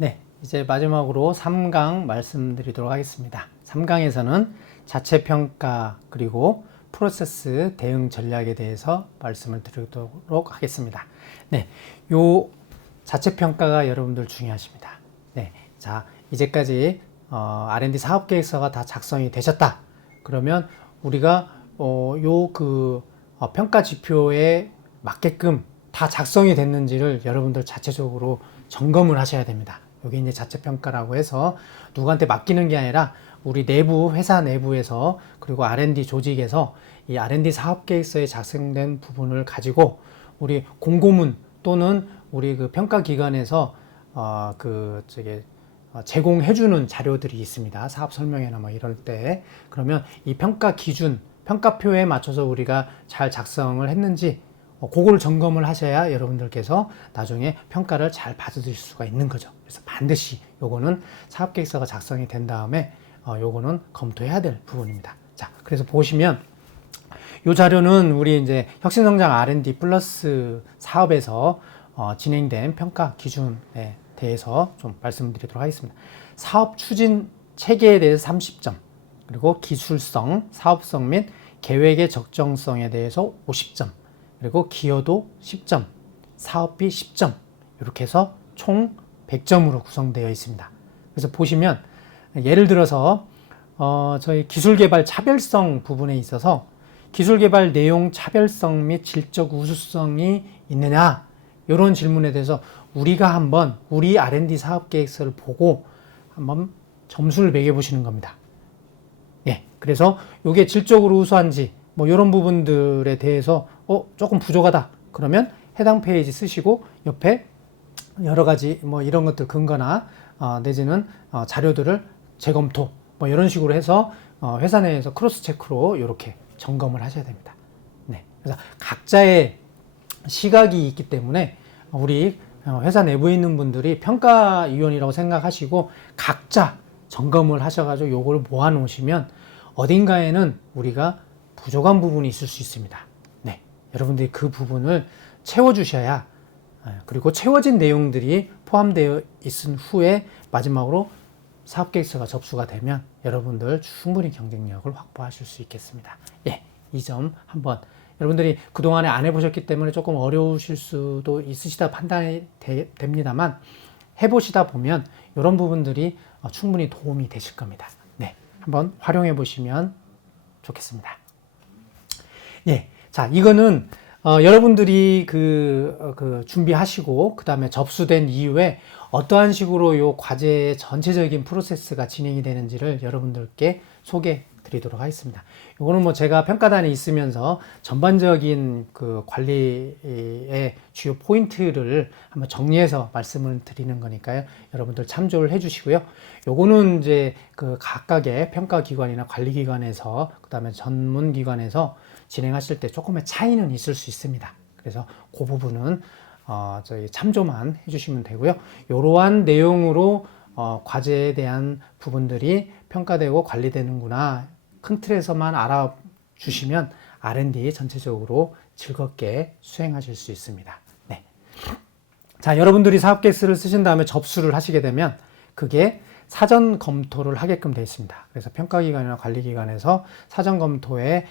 네, 이제 마지막으로 3강 말씀드리도록 하겠습니다. 3강에서는 자체평가 그리고 프로세스 대응 전략에 대해서 말씀을 드리도록 하겠습니다. 네, 요 자체평가가 여러분들 중요하십니다. 네, 자, 이제까지 R&D 사업계획서가 다 작성이 되셨다. 그러면 우리가 평가 지표에 맞게끔 다 작성이 됐는지를 여러분들 자체적으로 점검을 하셔야 됩니다. 여기 이제 자체평가라고 해서 누구한테 맡기는 게 아니라 우리 내부, 회사 내부에서 그리고 R&D 조직에서 이 R&D 사업계획서에 작성된 부분을 가지고 우리 공고문 또는 우리 그 평가기관에서 제공해주는 자료들이 있습니다. 사업 설명회나 뭐 이럴 때. 그러면 이 평가 기준, 평가표에 맞춰서 우리가 잘 작성을 했는지 그걸 점검을 하셔야 여러분들께서 나중에 평가를 잘 받으실 수가 있는 거죠. 그래서 반드시 요거는 사업계획서가 작성이 된 다음에 요거는 검토해야 될 부분입니다. 자, 그래서 보시면 이 자료는 우리 이제 혁신성장 R&D 플러스 사업에서 진행된 평가 기준에 대해서 좀 말씀드리도록 하겠습니다. 사업 추진 체계에 대해서 30점, 그리고 기술성, 사업성 및 계획의 적정성에 대해서 50점, 그리고 기여도 10점, 사업비 10점, 이렇게 해서 총 100점으로 구성되어 있습니다. 그래서 보시면 예를 들어서 저희 기술개발 차별성 부분에 있어서 기술개발 내용 차별성 및 질적 우수성이 있느냐, 이런 질문에 대해서 우리가 한번 우리 R&D 사업계획서를 보고 한번 점수를 매겨보시는 겁니다. 예, 그래서 이게 질적으로 우수한지 뭐 이런 부분들에 대해서 조금 부족하다 그러면 해당 페이지 쓰시고 옆에 여러 가지 뭐 이런 것들 근거나 내지는 자료들을 재검토 뭐 이런 식으로 해서 회사 내에서 크로스 체크로 이렇게 점검을 하셔야 됩니다. 네, 그래서 각자의 시각이 있기 때문에 우리 회사 내부에 있는 분들이 평가위원이라고 생각하시고 각자 점검을 하셔가지고 요걸 모아 놓으시면 어딘가에는 우리가 부족한 부분이 있을 수 있습니다. 네, 여러분들이 그 부분을 채워주셔야, 그리고 채워진 내용들이 포함되어 있은 후에 마지막으로 사업계획서가 접수가 되면 여러분들 충분히 경쟁력을 확보하실 수 있겠습니다. 예, 이 점 한번 여러분들이 그동안에 안 해보셨기 때문에 조금 어려우실 수도 있으시다 판단이 됩니다만 해보시다 보면 이런 부분들이 충분히 도움이 되실 겁니다. 네, 한번 활용해 보시면 좋겠습니다. 예, 자, 이거는 여러분들이 준비하시고 그 다음에 접수된 이후에 어떠한 식으로 이 과제의 전체적인 프로세스가 진행이 되는지를 여러분들께 소개해 드리도록 하겠습니다. 이거는 뭐 제가 평가단에 있으면서 전반적인 그 관리의 주요 포인트를 한번 정리해서 말씀을 드리는 거니까요. 여러분들 참조를 해 주시고요. 요거는 이제 그 각각의 평가기관이나 관리기관에서 그 다음에 전문기관에서 진행하실 때 조금의 차이는 있을 수 있습니다. 그래서 그 부분은 저희 참조만 해주시면 되고요. 이러한 내용으로 과제에 대한 부분들이 평가되고 관리되는구나 큰 틀에서만 알아주시면 R&D 전체적으로 즐겁게 수행하실 수 있습니다. 네. 자, 여러분들이 사업계획서를 쓰신 다음에 접수를 하시게 되면 그게 사전 검토를 하게끔 되어 있습니다. 그래서 평가기관이나 관리기관에서 사전 검토에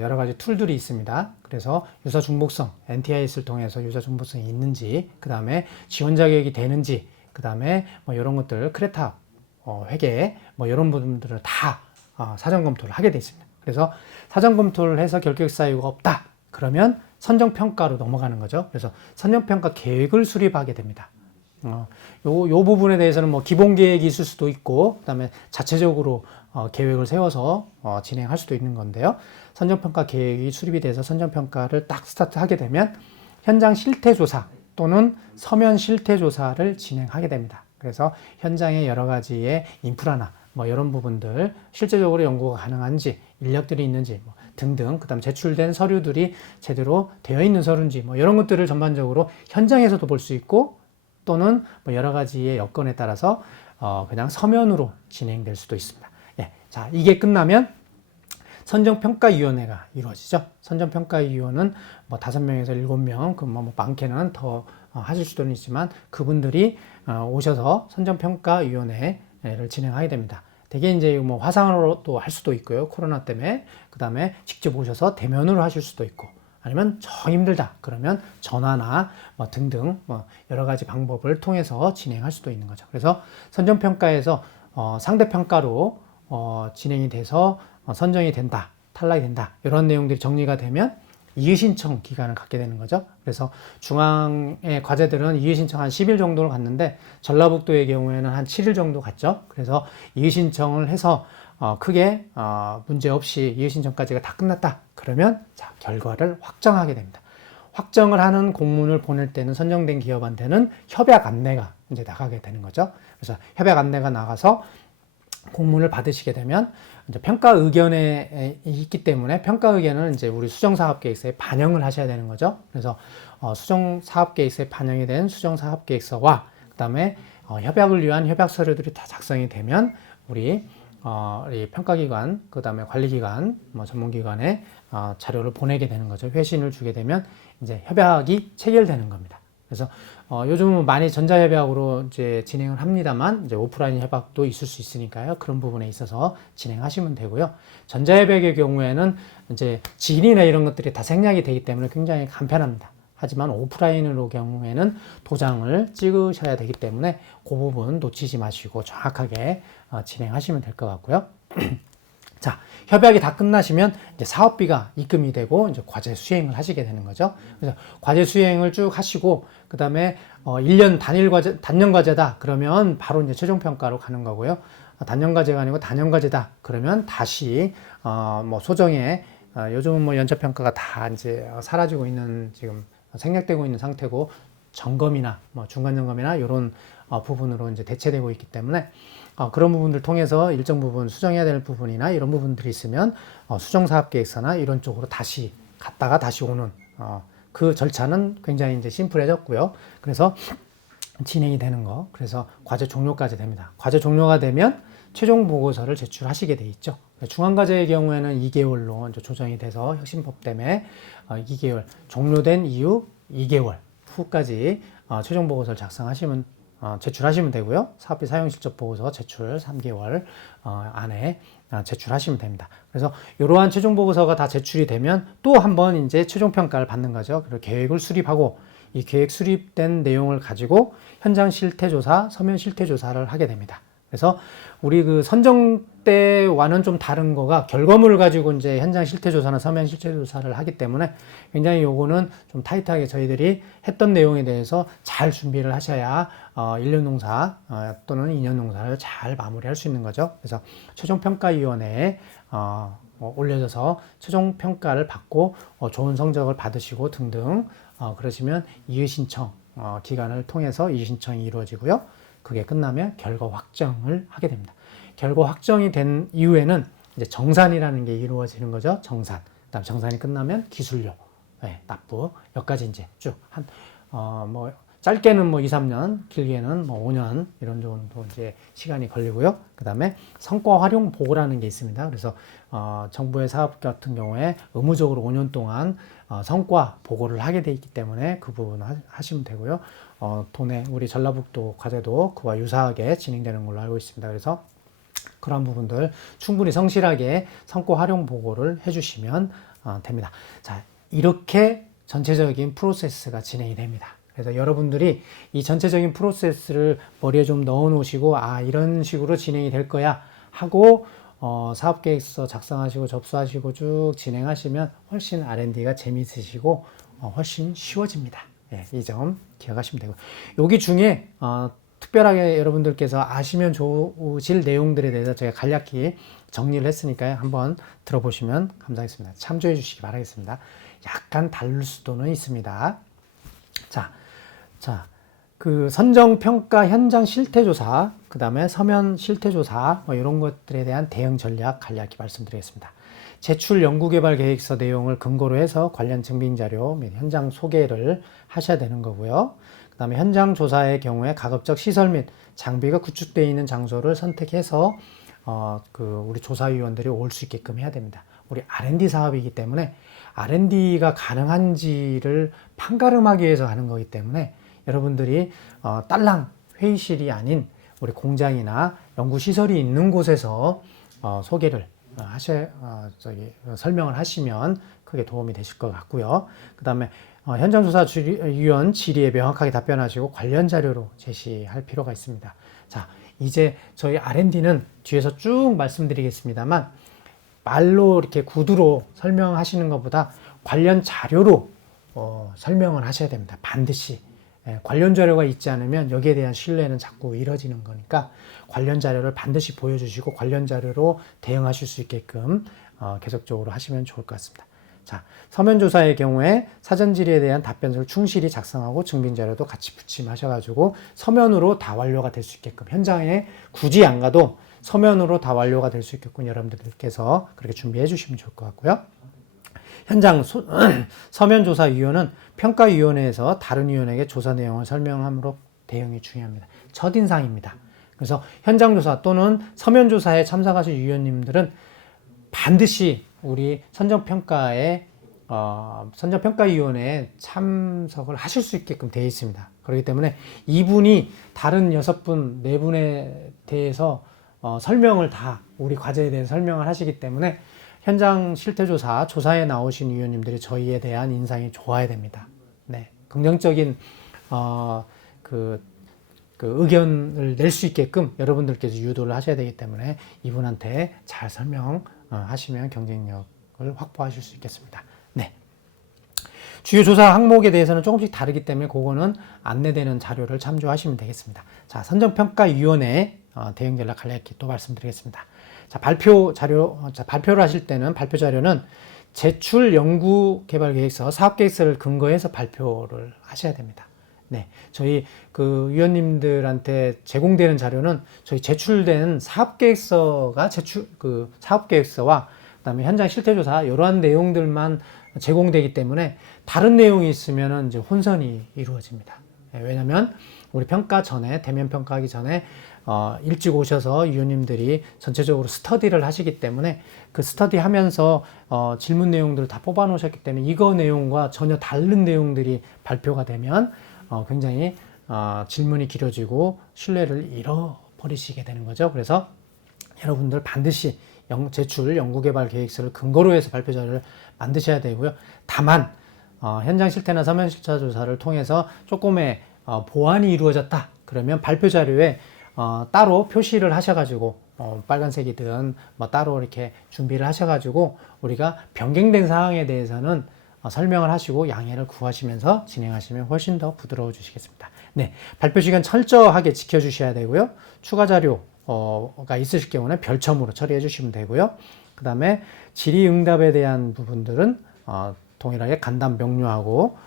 여러 가지 툴들이 있습니다. 그래서 유사 중복성, NTIS를 통해서 유사 중복성이 있는지, 그 다음에 지원 자격이 되는지, 그 다음에 뭐 이런 것들, 크레타 회계, 뭐 이런 부분들을 다 사전 검토를 하게 되어 있습니다. 그래서 사전 검토를 해서 결격 사유가 없다. 그러면 선정평가로 넘어가는 거죠. 그래서 선정평가 계획을 수립하게 됩니다. 요 부분에 대해서는 뭐 기본 계획이 있을 수도 있고, 그 다음에 자체적으로 계획을 세워서 진행할 수도 있는 건데요. 선정평가 계획이 수립이 돼서 선정평가를 딱 스타트하게 되면 현장 실태조사 또는 서면 실태조사를 진행하게 됩니다. 그래서 현장의 여러 가지의 인프라나 뭐 이런 부분들, 실제적으로 연구가 가능한지, 인력들이 있는지 뭐 등등, 그 다음 제출된 서류들이 제대로 되어 있는 서류인지 뭐 이런 것들을 전반적으로 현장에서도 볼 수 있고, 또는 뭐 여러 가지의 여건에 따라서 그냥 서면으로 진행될 수도 있습니다. 예, 자, 이게 끝나면 선정평가위원회가 이루어지죠. 선정평가위원은 뭐 5명에서 7명, 그 뭐 많게는 더 하실 수도 있지만 그분들이 오셔서 선정평가위원회를 진행하게 됩니다. 대개 이제 뭐 화상으로도 할 수도 있고요. 코로나 때문에. 그 다음에 직접 오셔서 대면으로 하실 수도 있고, 아니면 저 힘들다 그러면 전화나 뭐 등등 뭐 여러 가지 방법을 통해서 진행할 수도 있는 거죠. 그래서 선정평가에서 상대평가로 진행이 돼서 선정이 된다, 탈락이 된다, 이런 내용들이 정리가 되면 이의신청 기간을 갖게 되는 거죠. 그래서 중앙의 과제들은 이의신청 한 10일 정도를 갔는데 전라북도의 경우에는 한 7일 정도 갔죠. 그래서 이의신청을 해서 크게 문제 없이 이의신청까지가 다 끝났다 그러면 자, 결과를 확정하게 됩니다. 확정을 하는 공문을 보낼 때는 선정된 기업한테는 협약 안내가 이제 나가게 되는 거죠. 그래서 협약 안내가 나가서 공문을 받으시게 되면 이제 평가 의견에 있기 때문에 평가 의견은 이제 우리 수정 사업 계획서에 반영을 하셔야 되는 거죠. 그래서 수정 사업 계획서에 반영이 된 수정 사업 계획서와 그다음에 협약을 위한 협약 서류들이 다 작성이 되면 우리 평가기관, 그 다음에 관리기관, 뭐 전문기관에 자료를 보내게 되는 거죠. 회신을 주게 되면 이제 협약이 체결되는 겁니다. 그래서 요즘은 많이 전자협약으로 이제 진행을 합니다만 이제 오프라인 협약도 있을 수 있으니까요. 그런 부분에 있어서 진행하시면 되고요. 전자협약의 경우에는 이제 지인이나 이런 것들이 다 생략이 되기 때문에 굉장히 간편합니다. 하지만 오프라인으로 경우에는 도장을 찍으셔야 되기 때문에 그 부분 놓치지 마시고 정확하게 진행하시면 될 것 같고요. 자, 협약이 다 끝나시면 이제 사업비가 입금이 되고 이제 과제 수행을 하시게 되는 거죠. 그래서 과제 수행을 쭉 하시고 그다음에 1년 단일 과제, 단년 과제다 그러면 바로 이제 최종 평가로 가는 거고요. 단년 과제가 아니고 단연 과제다 그러면 다시 뭐 소정에 요즘은 뭐 연차 평가가 다 이제 사라지고 있는 지금 생략되고 있는 상태고 점검이나 뭐 중간 점검이나 이런 부분으로 이제 대체되고 있기 때문에 그런 부분들 통해서 일정 부분 수정해야 될 부분이나 이런 부분들이 있으면 수정 사업 계획서나 이런 쪽으로 다시 갔다가 다시 오는 그 절차는 굉장히 이제 심플해졌고요. 그래서 진행이 되는 거. 그래서 과제 종료까지 됩니다. 과제 종료가 되면 최종 보고서를 제출하시게 돼 있죠. 중앙과제의 경우에는 2개월로 이제 조정이 돼서 혁신법 때문에 2개월 종료된 이후 2개월 후까지 최종 보고서를 작성하시면 제출하시면 되고요. 사업비 사용 실적 보고서 제출 3개월 안에 제출하시면 됩니다. 그래서 이러한 최종 보고서가 다 제출이 되면 또 한 번 이제 최종 평가를 받는 거죠. 그리고 계획을 수립하고 이 계획 수립된 내용을 가지고 현장 실태 조사, 서면 실태 조사를 하게 됩니다. 그래서 우리 그 선정 때와는 좀 다른 거가 결과물을 가지고 이제 현장 실태 조사나 서면 실태 조사를 하기 때문에 굉장히 요거는 좀 타이트하게 저희들이 했던 내용에 대해서 잘 준비를 하셔야 1년 농사 또는 2년 농사를 잘 마무리할 수 있는 거죠. 그래서 최종평가위원회에 올려져서 최종 평가를 받고 좋은 성적을 받으시고 등등 그러시면 이의신청 기간을 통해서 이의신청이 이루어지고요. 그게 끝나면 결과 확정을 하게 됩니다. 결과 확정이 된 이후에는 이제 정산이라는 게 이루어지는 거죠. 정산. 그다음 정산이 끝나면 기술료, 납부 여기까지 이제 쭉 뭐 짧게는 뭐 2, 3년, 길게는 뭐 5년 이런 정도 이제 시간이 걸리고요. 그다음에 성과 활용 보고라는 게 있습니다. 그래서 정부의 사업 같은 경우에 의무적으로 5년 동안 성과 보고를 하게 돼 있기 때문에 그 부분 하시면 되고요. 도내 우리 전라북도 과제도 그와 유사하게 진행되는 걸로 알고 있습니다. 그래서 그런 부분들 충분히 성실하게 성과 활용 보고를 해주시면 됩니다. 자, 이렇게 전체적인 프로세스가 진행이 됩니다. 그래서 여러분들이 이 전체적인 프로세스를 머리에 좀 넣어 놓으시고 이런 식으로 진행이 될 거야 하고 사업계획서 작성하시고 접수하시고 쭉 진행하시면 훨씬 R&D가 재미있으시고 훨씬 쉬워집니다. 이 점 기억하시면 되고 여기 중에 특별하게 여러분들께서 아시면 좋으실 내용들에 대해서 제가 간략히 정리를 했으니까요. 한번 들어보시면 감사하겠습니다. 참조해 주시기 바라겠습니다. 약간 다를 수도는 있습니다. 자, 그 선정, 평가, 현장 실태조사, 그 다음에 서면 실태조사, 뭐 이런 것들에 대한 대응 전략 간략히 말씀드리겠습니다. 제출 연구개발 계획서 내용을 근거로 해서 관련 증빙자료 및 현장 소개를 하셔야 되는 거고요. 그 다음에 현장 조사의 경우에 가급적 시설 및 장비가 구축되어 있는 장소를 선택해서 우리 조사위원들이 올 수 있게끔 해야 됩니다. 우리 R&D 사업이기 때문에 R&D가 가능한지를 판가름하기 위해서 하는 거기 때문에 여러분들이 딸랑 회의실이 아닌 우리 공장이나 연구시설이 있는 곳에서 소개를 설명을 하시면 크게 도움이 되실 것 같고요. 그 다음에 현장조사위원 질의에 명확하게 답변하시고 관련 자료로 제시할 필요가 있습니다. 자, 이제 저희 R&D는 뒤에서 쭉 말씀드리겠습니다만 말로 이렇게 구두로 설명하시는 것보다 관련 자료로 설명을 하셔야 됩니다. 반드시. 관련 자료가 있지 않으면 여기에 대한 신뢰는 자꾸 잃어지는 거니까 관련 자료를 반드시 보여주시고 관련 자료로 대응하실 수 있게끔 계속적으로 하시면 좋을 것 같습니다. 자, 서면조사의 경우에 사전 질의에 대한 답변서를 충실히 작성하고 증빙 자료도 같이 붙임하셔가지고 서면으로 다 완료가 될 수 있게끔 현장에 굳이 안 가도 서면으로 다 완료가 될 수 있게끔 여러분들께서 그렇게 준비해 주시면 좋을 것 같고요. 현장 서면조사위원은 평가위원회에서 다른 위원에게 조사 내용을 설명함으로 대응이 중요합니다. 첫인상입니다. 그래서 현장조사 또는 서면조사에 참석하실 위원님들은 반드시 우리 선정평가위원회에 참석을 하실 수 있게끔 되어 있습니다. 그렇기 때문에 이분이 다른 6분, 4분에 대해서 설명을 다 우리 과제에 대한 설명을 하시기 때문에 현장 실태조사, 조사에 나오신 위원님들이 저희에 대한 인상이 좋아야 됩니다. 네. 긍정적인, 그 의견을 낼 수 있게끔 여러분들께서 유도를 하셔야 되기 때문에 이분한테 잘 설명하시면 경쟁력을 확보하실 수 있겠습니다. 네. 주요 조사 항목에 대해서는 조금씩 다르기 때문에 그거는 안내되는 자료를 참조하시면 되겠습니다. 자, 선정평가위원회 대응 전략 간략히 또 말씀드리겠습니다. 자, 발표를 하실 때는 발표 자료는 제출 연구 개발 계획서, 사업 계획서를 근거해서 발표를 하셔야 됩니다. 네. 저희 그 위원님들한테 제공되는 자료는 저희 제출된 사업 계획서가 사업 계획서와 그다음에 현장 실태 조사 이러한 내용들만 제공되기 때문에 다른 내용이 있으면은 이제 혼선이 이루어집니다. 네, 왜냐면 우리 평가 전에 대면 평가하기 전에 일찍 오셔서 위원님들이 전체적으로 스터디를 하시기 때문에 그 스터디 하면서 질문 내용들을 다 뽑아 놓으셨기 때문에 이거 내용과 전혀 다른 내용들이 발표가 되면 굉장히 질문이 길어지고 신뢰를 잃어버리시게 되는 거죠. 그래서 여러분들 반드시 제출 연구개발 계획서를 근거로 해서 발표 자료를 만드셔야 되고요. 다만 현장 실태나 서면 실태 조사를 통해서 조금의 보완이 이루어졌다. 그러면 발표 자료에 따로 표시를 하셔가지고 빨간색이든 뭐 따로 이렇게 준비를 하셔가지고 우리가 변경된 사항에 대해서는 설명을 하시고 양해를 구하시면서 진행하시면 훨씬 더 부드러워지시겠습니다. 네, 발표 시간 철저하게 지켜주셔야 되고요. 추가 자료가 있으실 경우는 별첨으로 처리해 주시면 되고요. 그 다음에 질의응답에 대한 부분들은 동일하게 간단 명료하고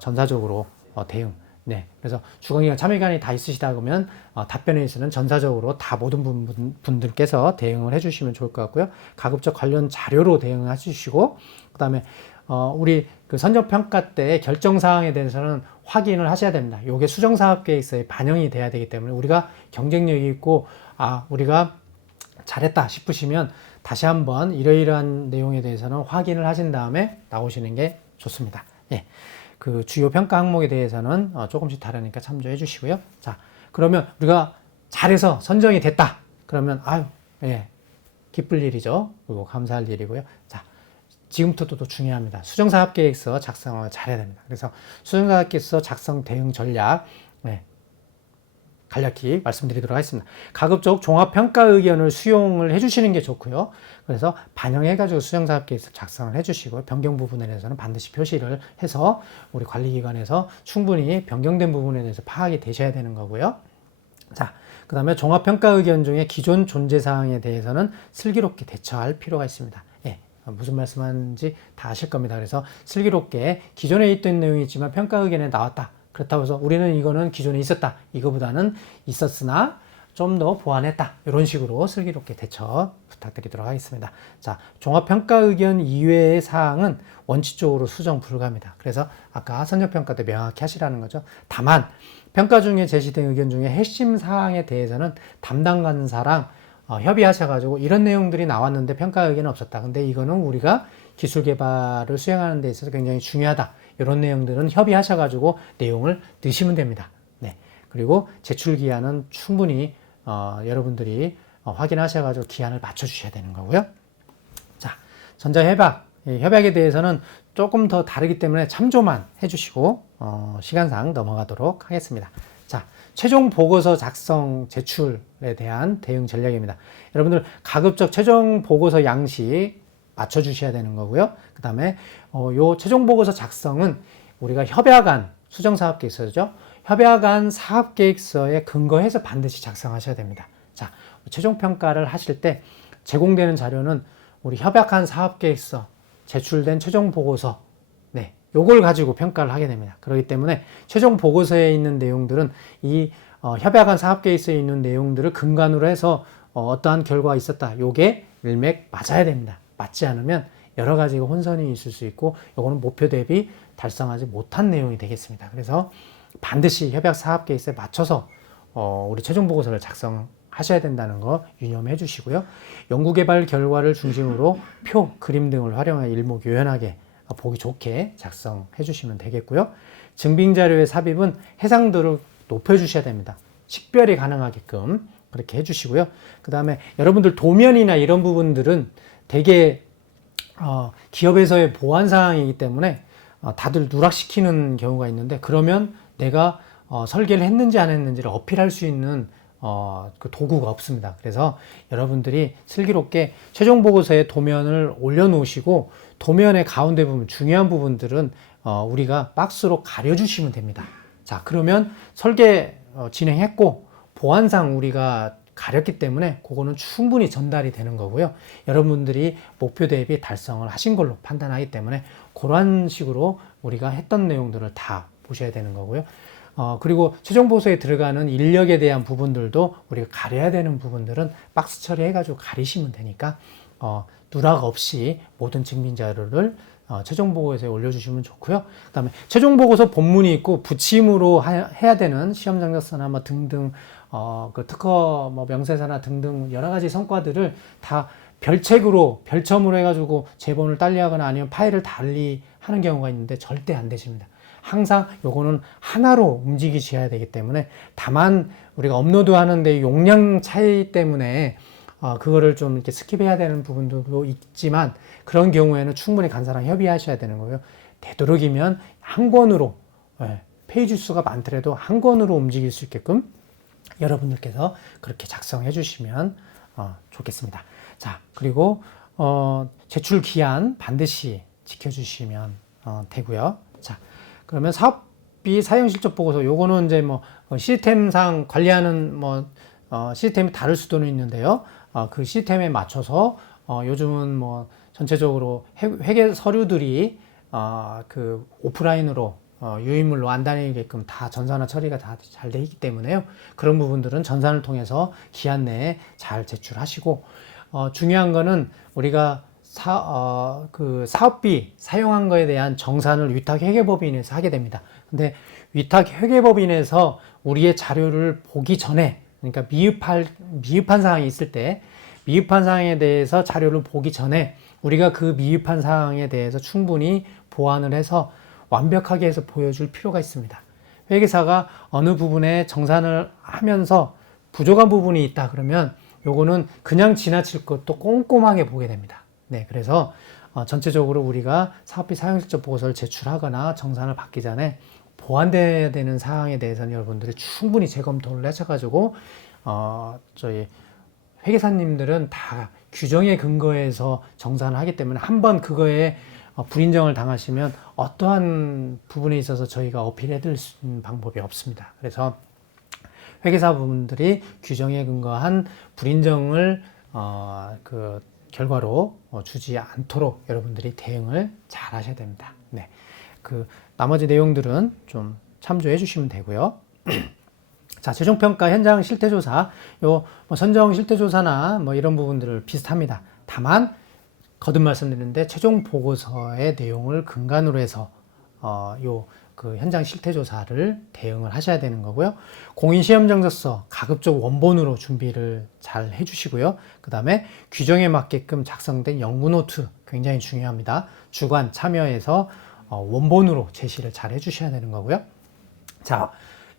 전사적으로 대응. 네, 그래서 주관기관 참여기관이 다 있으시다 그러면 답변에 있어서는 전사적으로 다 모든 분들께서 대응을 해주시면 좋을 것 같고요. 가급적 관련 자료로 대응을 해주시고 그 다음에 우리 그 선정평가 때 결정사항에 대해서는 확인을 하셔야 됩니다. 이게 수정사업계획서에 반영이 돼야 되기 때문에 우리가 경쟁력이 있고 우리가 잘했다 싶으시면 다시 한번 이러이러한 내용에 대해서는 확인을 하신 다음에 나오시는 게 좋습니다. 예. 그 주요 평가 항목에 대해서는 조금씩 다르니까 참조해 주시고요. 자, 그러면 우리가 잘해서 선정이 됐다. 그러면 예, 기쁠 일이죠. 그리고 감사할 일이고요. 자, 지금부터 또 중요합니다. 수정사업계획서 작성을 잘해야 됩니다. 그래서 수정사업계획서 작성 대응 전략 간략히 말씀드리도록 하겠습니다. 가급적 종합평가 의견을 수용을 해주시는 게 좋고요. 그래서 반영해가지고 수정사업계획서 작성을 해주시고 변경 부분에 대해서는 반드시 표시를 해서 우리 관리기관에서 충분히 변경된 부분에 대해서 파악이 되셔야 되는 거고요. 자, 그 다음에 종합평가 의견 중에 기존 존재사항에 대해서는 슬기롭게 대처할 필요가 있습니다. 예, 무슨 말씀하는지 다 아실 겁니다. 그래서 슬기롭게 기존에 있던 내용이 있지만 평가 의견에 나왔다. 그렇다고 해서 우리는 이거는 기존에 있었다. 이거보다는 있었으나 좀 더 보완했다. 이런 식으로 슬기롭게 대처 부탁드리도록 하겠습니다. 자, 종합평가 의견 이외의 사항은 원칙적으로 수정 불가합니다. 그래서 아까 선정평가 때 명확히 하시라는 거죠. 다만 평가 중에 제시된 의견 중에 핵심 사항에 대해서는 담당 관사랑 협의하셔가지고 이런 내용들이 나왔는데 평가 의견은 없었다. 근데 이거는 우리가 기술 개발을 수행하는 데 있어서 굉장히 중요하다. 이런 내용들은 협의하셔가지고 내용을 넣으시면 됩니다. 네. 그리고 제출 기한은 충분히 여러분들이 확인하셔가지고 기한을 맞춰주셔야 되는 거고요. 자, 전자협약. 협약에 대해서는 조금 더 다르기 때문에 참조만 해주시고 시간상 넘어가도록 하겠습니다. 자, 최종 보고서 작성 제출에 대한 대응 전략입니다. 여러분들 가급적 최종 보고서 양식 맞춰주셔야 되는 거고요. 그 다음에 요 최종 보고서 작성은 우리가 협약안 수정사업계획서죠. 협약안 사업계획서에 근거해서 반드시 작성하셔야 됩니다. 자, 최종 평가를 하실 때 제공되는 자료는 우리 협약안 사업계획서 제출된 최종 보고서, 네, 요걸 가지고 평가를 하게 됩니다. 그렇기 때문에 최종 보고서에 있는 내용들은 이 협약안 사업계획서에 있는 내용들을 근간으로 해서 어떠한 결과가 있었다. 요게 일맥 맞아야 됩니다. 맞지 않으면 여러 가지가 혼선이 있을 수 있고 요거는 목표 대비 달성하지 못한 내용이 되겠습니다. 그래서 반드시 협약 사업계획서에 맞춰서 우리 최종 보고서를 작성하셔야 된다는 거 유념해 주시고요. 연구개발 결과를 중심으로 표, 그림 등을 활용해 일목요연하게 보기 좋게 작성해 주시면 되겠고요. 증빙자료의 삽입은 해상도를 높여 주셔야 됩니다. 식별이 가능하게끔 그렇게 해 주시고요. 그 다음에 여러분들 도면이나 이런 부분들은 되게 기업에서의 보안 사항이기 때문에 다들 누락시키는 경우가 있는데, 그러면 내가 설계를 했는지 안 했는지를 어필할 수 있는 그 도구가 없습니다. 그래서 여러분들이 슬기롭게 최종 보고서에 도면을 올려놓으시고 도면의 가운데 부분, 중요한 부분들은 우리가 박스로 가려주시면 됩니다. 자, 그러면 설계 진행했고 보안상 우리가 가렸기 때문에 그거는 충분히 전달이 되는 거고요. 여러분들이 목표 대비 달성을 하신 걸로 판단하기 때문에 그런 식으로 우리가 했던 내용들을 다 보셔야 되는 거고요. 그리고 최종 보고서에 들어가는 인력에 대한 부분들도 우리가 가려야 되는 부분들은 박스 처리해가지고 가리시면 되니까 누락 없이 모든 증빙 자료를 최종 보고서에 올려주시면 좋고요. 그 다음에 최종 보고서 본문이 있고 부침으로 해야 되는 시험 장적서나 뭐 등등 그 특허 뭐 명세서나 등등 여러 가지 성과들을 다 별책으로 별첨으로 해가지고 제본을 달리하거나 아니면 파일을 달리 하는 경우가 있는데 절대 안 되십니다. 항상 요거는 하나로 움직이셔야 되기 때문에, 다만 우리가 업로드 하는데 용량 차이 때문에 그거를 좀 이렇게 스킵해야 되는 부분도 있지만, 그런 경우에는 충분히 간사랑 협의하셔야 되는 거예요. 되도록이면 한 권으로, 페이지 수가 많더라도 한 권으로 움직일 수 있게끔 여러분들께서 그렇게 작성해 주시면 좋겠습니다. 자, 그리고 제출 기한 반드시 지켜주시면 되고요. 자, 그러면 사업비 사용실적 보고서, 요거는 이제 뭐 시스템상 관리하는 시스템이 다를 수도는 있는데요. 그 시스템에 맞춰서 요즘은 뭐 전체적으로 회계 서류들이 그 오프라인으로 유인물로 안 다니게끔 다 전산화 처리가 다 잘 되어 있기 때문에요. 그런 부분들은 전산을 통해서 기한 내에 잘 제출하시고, 중요한 거는 우리가 그 사업비 사용한 거에 대한 정산을 위탁회계법인에서 하게 됩니다. 근데 위탁회계법인에서 우리의 자료를 보기 전에, 그러니까 미흡한 사항이 있을 때, 미흡한 사항에 대해서 자료를 보기 전에 우리가 그 미흡한 사항에 대해서 충분히 보완을 해서 완벽하게 해서 보여줄 필요가 있습니다. 회계사가 어느 부분에 정산을 하면서 부족한 부분이 있다 그러면 요거는 그냥 지나칠 것도 꼼꼼하게 보게 됩니다. 네, 그래서 전체적으로 우리가 사업비 사용실적 보고서를 제출하거나 정산을 받기 전에 보완돼야 되는 사항에 대해서는 여러분들이 충분히 재검토를 하셔가지고 저희 회계사님들은 다 규정에 근거해서 정산을 하기 때문에 한번 그거에 불인정을 당하시면 어떠한 부분에 있어서 저희가 어필해 드릴 수 있는 방법이 없습니다. 그래서 회계사분들이 규정에 근거한 불인정을 그 결과로 주지 않도록 여러분들이 대응을 잘 하셔야 됩니다. 네. 그 나머지 내용들은 좀 참조해 주시면 되고요. 자, 최종평가 현장 실태조사, 뭐 선정 실태조사나 뭐 이런 부분들을 비슷합니다. 다만 거듭 말씀드리는데 최종 보고서의 내용을 근간으로 해서 그 현장 실태 조사를 대응을 하셔야 되는 거고요. 공인 시험 정서서 가급적 원본으로 준비를 잘 해주시고요. 그 다음에 규정에 맞게끔 작성된 연구 노트 굉장히 중요합니다. 주관 참여해서 원본으로 제시를 잘 해주셔야 되는 거고요. 자,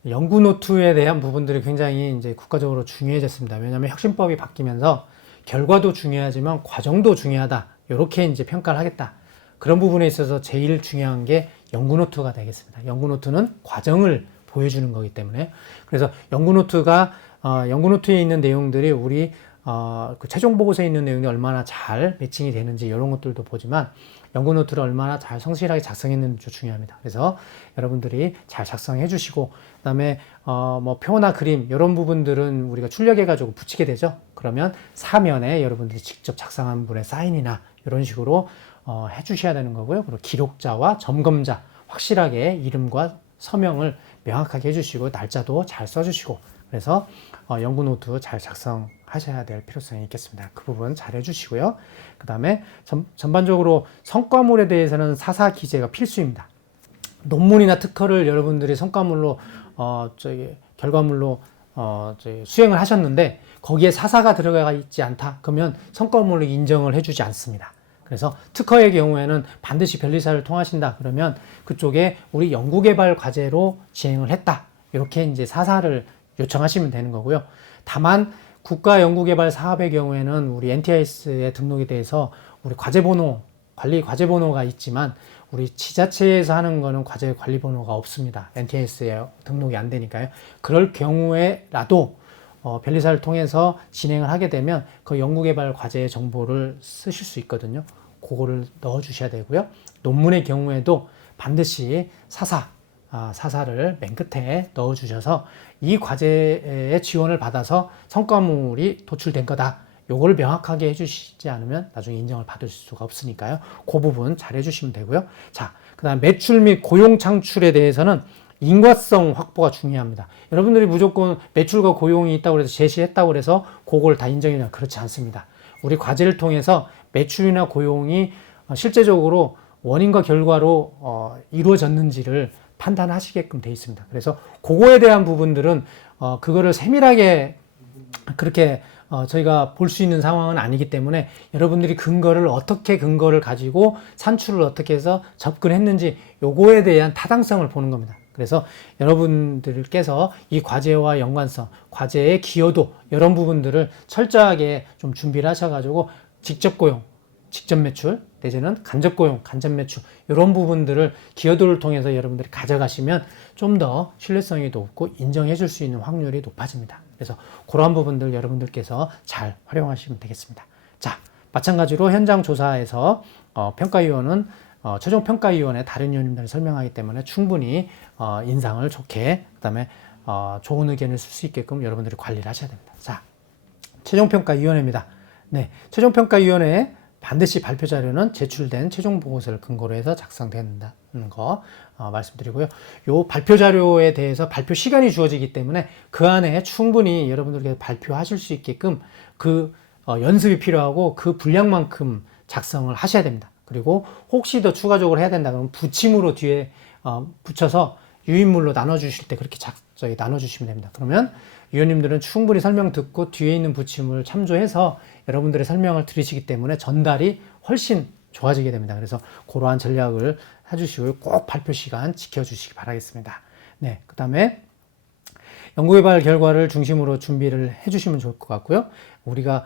연구 노트에 대한 부분들이 굉장히 이제 국가적으로 중요해졌습니다. 왜냐하면 혁신법이 바뀌면서 결과도 중요하지만 과정도 중요하다. 이렇게 이제 평가를 하겠다. 그런 부분에 있어서 제일 중요한 게 연구 노트가 되겠습니다. 연구 노트는 과정을 보여주는 거기 때문에 그래서 연구 노트에 있는 내용들이 우리 그 최종 보고서에 있는 내용이 얼마나 잘 매칭이 되는지 이런 것들도 보지만 연구 노트를 얼마나 잘 성실하게 작성했는지도 중요합니다. 그래서 여러분들이 잘 작성해 주시고 그다음에 뭐 표나 그림 이런 부분들은 우리가 출력해 가지고 붙이게 되죠. 그러면 사면에 여러분들이 직접 작성한 분의 사인이나 이런 식으로 해 주셔야 되는 거고요. 그리고 기록자와 점검자 확실하게 이름과 서명을 명확하게 해주시고 날짜도 잘 써주시고 그래서 연구 노트 잘 작성하셔야 될 필요성이 있겠습니다. 그 부분 잘 해주시고요. 그 다음에 전반적으로 성과물에 대해서는 사사 기재가 필수입니다. 논문이나 특허를 여러분들이 성과물로 결과물로 수행을 하셨는데 거기에 사사가 들어가 있지 않다. 그러면 성과물로 인정을 해주지 않습니다. 그래서 특허의 경우에는 반드시 변리사를 통하신다. 그러면 그쪽에 우리 연구개발 과제로 진행을 했다. 이렇게 이제 사사를 요청하시면 되는 거고요. 다만 국가연구개발 사업의 경우에는 우리 NTIS에 등록이 돼서 우리 과제번호, 관리 과제번호가 있지만 우리 지자체에서 하는 거는 과제 관리번호가 없습니다. NTIS에 등록이 안 되니까요. 그럴 경우에라도 변리사를 통해서 진행을 하게 되면 그 연구개발 과제의 정보를 쓰실 수 있거든요. 그거를 넣어 주셔야 되고요. 논문의 경우에도 반드시 사사를 맨 끝에 넣어 주셔서 이 과제의 지원을 받아서 성과물이 도출된 거다. 요걸 명확하게 해주시지 않으면 나중에 인정을 받을 수가 없으니까요. 그 부분 잘 해주시면 되고요. 자, 그 다음 매출 및 고용 창출에 대해서는 인과성 확보가 중요합니다. 여러분들이 무조건 매출과 고용이 있다고 해서 제시했다고 해서 그걸 다 인정이냐 그렇지 않습니다. 우리 과제를 통해서 매출이나 고용이 실제적으로 원인과 결과로 이루어졌는지를 판단하시게끔 되어 있습니다. 그래서 그거에 대한 부분들은 그거를 세밀하게 그렇게 저희가 볼 수 있는 상황은 아니기 때문에 여러분들이 어떻게 근거를 가지고 산출을 어떻게 해서 접근했는지 요거에 대한 타당성을 보는 겁니다. 그래서 여러분들께서 이 과제와 연관성, 과제의 기여도 이런 부분들을 철저하게 좀 준비를 하셔가지고 직접 고용, 직접 매출, 내지는 간접 고용, 간접 매출 이런 부분들을 기여도를 통해서 여러분들이 가져가시면 좀 더 신뢰성이 높고 인정해 줄 수 있는 확률이 높아집니다. 그래서 그러한 부분들 여러분들께서 잘 활용하시면 되겠습니다. 자, 마찬가지로 현장 조사에서 평가위원은 최종 평가위원회 다른 위원님들을 설명하기 때문에 충분히 인상을 좋게 그다음에 좋은 의견을 쓸 수 있게끔 여러분들이 관리를 하셔야 됩니다. 자, 최종평가위원회입니다. 네, 최종평가위원회에 반드시 발표 자료는 제출된 최종 보고서를 근거로 해서 작성된다는 거 말씀드리고요. 요 발표 자료에 대해서 발표 시간이 주어지기 때문에 그 안에 충분히 여러분들께 발표하실 수 있게끔 그 연습이 필요하고 그 분량만큼 작성을 하셔야 됩니다. 그리고 혹시 더 추가적으로 해야 된다 그러면 붙임으로 뒤에 붙여서 유인물로 나눠주실 때 그렇게 나눠주시면 됩니다. 그러면 위원님들은 충분히 설명 듣고 뒤에 있는 붙임을 참조해서 여러분들의 설명을 들으시기 때문에 전달이 훨씬 좋아지게 됩니다. 그래서 그러한 전략을 해주시고 꼭 발표 시간 지켜주시기 바라겠습니다. 네, 그 다음에 연구개발 결과를 중심으로 준비를 해주시면 좋을 것 같고요. 우리가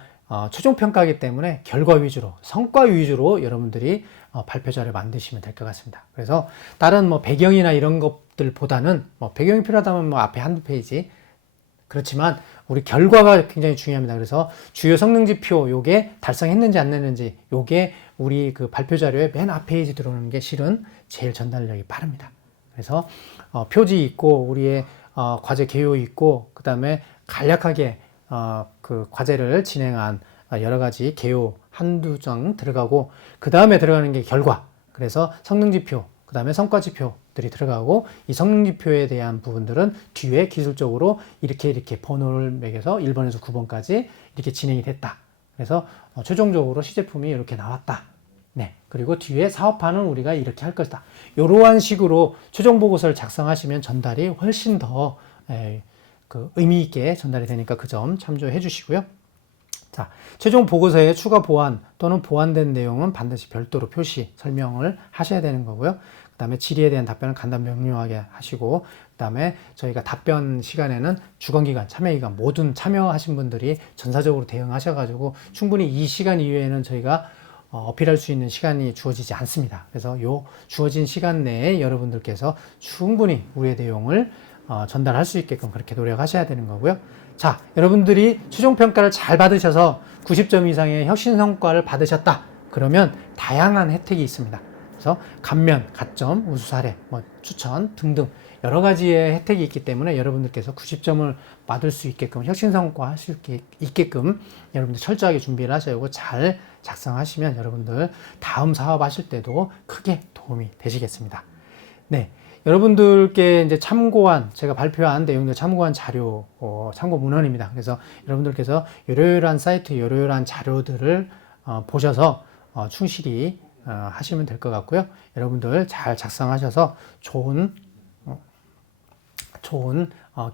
최종 평가이기 때문에 결과 위주로, 성과 위주로 여러분들이 발표 자료를 만드시면 될 것 같습니다. 그래서 다른 배경이나 이런 것들보다는 배경이 필요하다면 앞에 한두 페이지 그렇지만 우리 결과가 굉장히 중요합니다. 그래서 주요 성능지표 요게 달성했는지 안 했는지 요게 우리 그 발표 자료의 맨 앞 페이지 들어오는 게 실은 제일 전달력이 빠릅니다. 그래서 표지 있고 우리의 과제 개요 있고 그 다음에 간략하게 그 과제를 진행한 여러 가지 개요 한두 장 들어가고 그 다음에 들어가는 게 결과. 그래서 성능지표, 그 다음에 성과지표들이 들어가고 이 성능지표에 대한 부분들은 뒤에 기술적으로 이렇게 번호를 매겨서 1번에서 9번까지 이렇게 진행이 됐다. 그래서 최종적으로 시제품이 이렇게 나왔다. 네. 그리고 뒤에 사업화는 우리가 이렇게 할 것이다. 이러한 식으로 최종 보고서를 작성하시면 전달이 훨씬 더 그 의미 있게 전달이 되니까 그 점 참조해 주시고요. 자, 최종 보고서에 추가 보완 또는 보완된 내용은 반드시 별도로 표시, 설명을 하셔야 되는 거고요. 그 다음에 질의에 대한 답변을 간단 명료하게 하시고, 그 다음에 저희가 답변 시간에는 주관기관, 참여기관 모든 참여하신 분들이 전사적으로 대응하셔가지고 충분히 이 시간 이외에는 저희가 어필할 수 있는 시간이 주어지지 않습니다. 그래서 요 주어진 시간 내에 여러분들께서 충분히 우리의 내용을 전달할 수 있게끔 그렇게 노력하셔야 되는 거고요. 자, 여러분들이 최종평가를 잘 받으셔서 90점 이상의 혁신 성과를 받으셨다. 그러면 다양한 혜택이 있습니다. 그래서 감면, 가점, 우수 사례, 추천 등등 여러 가지의 혜택이 있기 때문에 여러분들께서 90점을 받을 수 있게끔 혁신 성과 하실 수 있게끔 여러분들 철저하게 준비를 하시고 잘 작성하시면 여러분들 다음 사업 하실 때도 크게 도움이 되시겠습니다. 네. 여러분들께 이제 참고한, 제가 발표한 내용들 참고한 자료, 참고 문헌입니다. 그래서 여러분들께서 요러요러한 사이트, 요러요러한 자료들을 보셔서 충실히 하시면 될 것 같고요. 여러분들 잘 작성하셔서 좋은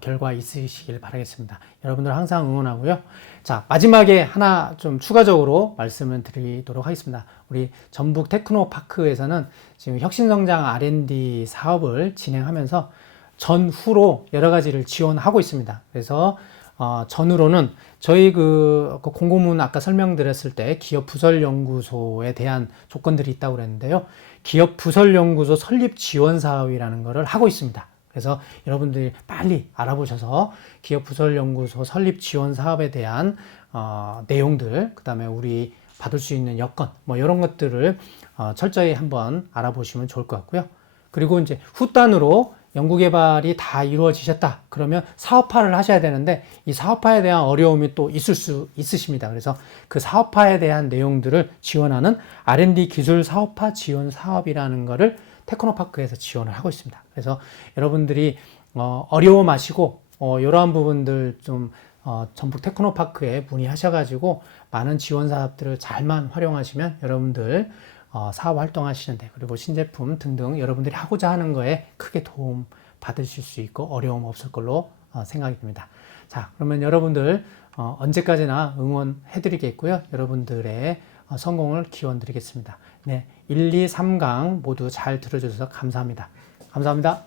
결과 있으시길 바라겠습니다. 여러분들 항상 응원하고요. 자, 마지막에 하나 좀 추가적으로 말씀을 드리도록 하겠습니다. 우리 전북 테크노파크에서는 지금 혁신성장 R&D 사업을 진행하면서 전후로 여러 가지를 지원하고 있습니다. 그래서 전후로는 저희 그 공고문 아까 설명드렸을 때 기업 부설연구소에 대한 조건들이 있다고 그랬는데요. 기업 부설연구소 설립 지원 사업이라는 것을 하고 있습니다. 그래서 여러분들이 빨리 알아보셔서 기업 부설연구소 설립 지원 사업에 대한 내용들, 그 다음에 우리 받을 수 있는 여건, 이런 것들을 철저히 한번 알아보시면 좋을 것 같고요. 그리고 이제 후단으로 연구개발이 다 이루어지셨다. 그러면 사업화를 하셔야 되는데 이 사업화에 대한 어려움이 또 있을 수 있으십니다. 그래서 그 사업화에 대한 내용들을 지원하는 R&D 기술 사업화 지원 사업이라는 거를 테크노파크에서 지원을 하고 있습니다. 그래서 여러분들이 어려워 마시고 이러한 부분들 좀 전북 테크노파크에 문의하셔가지고 많은 지원 사업들을 잘만 활용하시면 여러분들 사업 활동하시는데 그리고 신제품 등등 여러분들이 하고자 하는 거에 크게 도움 받으실 수 있고 어려움 없을 걸로 생각이 듭니다. 자, 그러면 여러분들 언제까지나 응원해 드리겠고요. 여러분들의 성공을 기원 드리겠습니다. 네, 1, 2, 3강 모두 잘 들어주셔서 감사합니다. 감사합니다.